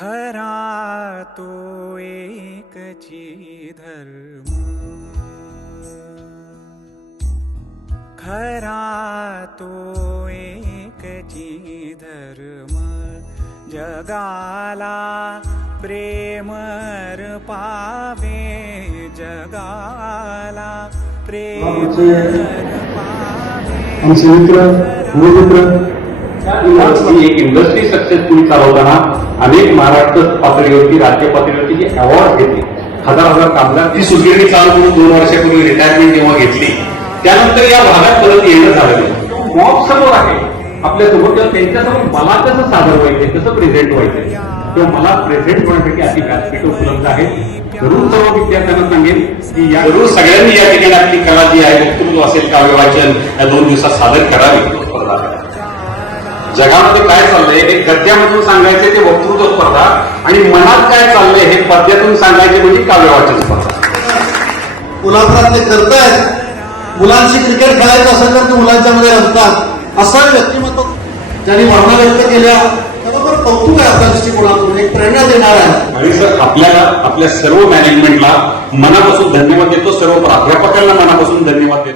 ो एी धर्मची धर्म जगाला प्रेमर पावे जगाला प्रेमर पावे ही एक इंडस्ट्री सक्सेसफुली चालवताना अनेक महाराष्ट्र पातळीवरती राज्य पातळीवरती जे अवॉर्ड घेतले. हजार हजार कामगार ती सुदगिरणी चालू करून दोन वर्षापूर्वी रिटायरमेंट जेव्हा घेतली त्यानंतर या भागात परत येणं झालं. नाही मॉब समोर आहे. आपल्यासमोर तेव्हा त्यांच्यासमोर मला कसं सादर व्हायचंय कसं प्रेझेंट व्हायचंय तेव्हा मला प्रेझेंट होण्यासाठी अशी व्यासपीठ उपलब्ध आहे जरूर सर्व विद्यार्थ्यांना सांगेन की या जरूर सगळ्यांनी या ठिकाणी आपली कला जी आहे वक्तृत्व असेल काव्य वाचन या दोन दिवसात सादर करावी. जगामध्ये काय चाललंय हे गद्यामधून सांगायचे ते वक्तृत्व स्पर्धा आणि मनात काय चाललंय हे पद्यातून सांगायचे म्हणजे काव्य वाचन स्पर्धा कोल्हापुरातले करतायत मुलांशी क्रिकेट खेळायचं असेल तर ते मुलांच्या मध्ये रमतात. असं व्यक्तिमत्व. ज्यांनी भावना व्यक्त केल्या खरोखर कौतुक आहे आपल्या दृष्टिकोनातून. एक प्रेरणा देणार आहे. आणि सर आपल्याला आपल्या सर्व मॅनेजमेंटला मनापासून धन्यवाद देतो. सर्व प्राध्यापकांना मनापासून धन्यवाद देतो.